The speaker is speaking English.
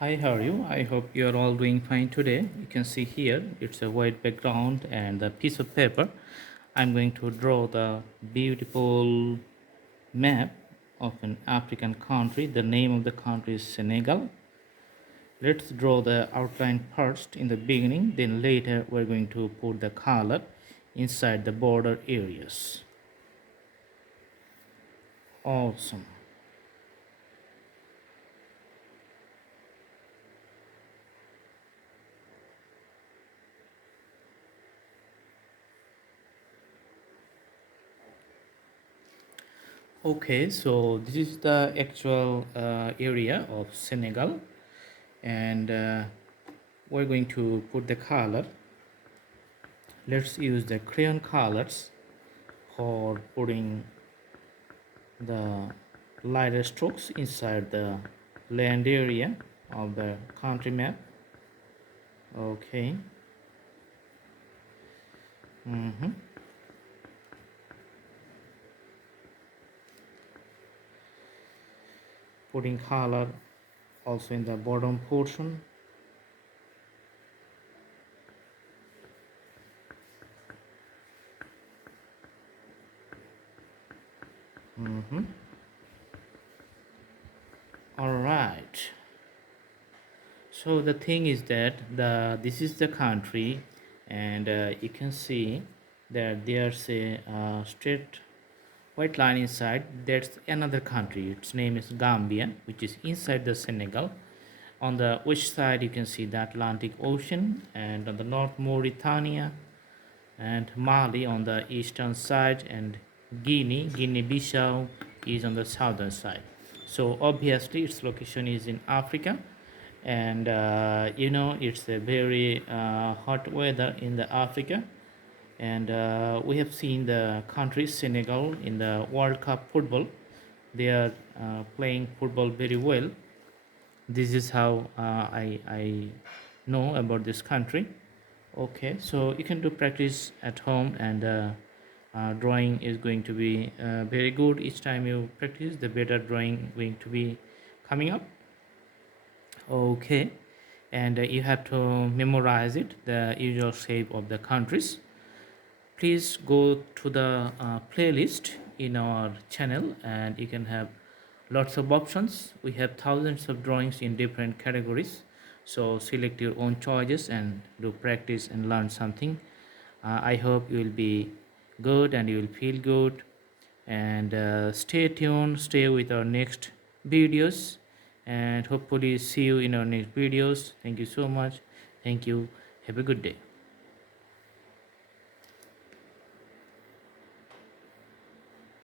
Hi, how are you? I hope you are all doing fine today. You can see here it's a white background and a piece of paper. I'm going to draw the beautiful map of an African country. The name of the country is Senegal. Let's draw the outline first in the beginning, then later we're going to put the color inside the border areas. Awesome. Okay, so this is the actual area of Senegal, and we're going to put the color. Let's use the crayon colors for putting the lighter strokes inside the land area of the country map. Okay. mm-hmm. Putting color also in the bottom portion. mm-hmm. All right, so the thing is that this is the country, and you can see that there's a straight white line inside. That's another country. Its name is Gambia, which is inside the Senegal. On the west side you can see the Atlantic Ocean, and on the north Mauritania and Mali on the eastern side, and Guinea-Bissau is on the southern side. So obviously its location is in Africa, and it's a very hot weather in the Africa. And we have seen the country Senegal in the World Cup football. They are playing football very well. This is how I know about this country. Okay, so you can do practice at home, and drawing is going to be very good. Each time you practice, the better drawing going to be coming up. Okay, and you have to memorize it, the usual shape of the countries. Please go to the playlist in our channel, and you can have lots of options. We have thousands of drawings in different categories, so select your own choices and do practice and learn something. I hope you will be good and you will feel good, and stay tuned, stay with our next videos, and hopefully see you in our next videos. Thank you so much. Thank you. Have a good day.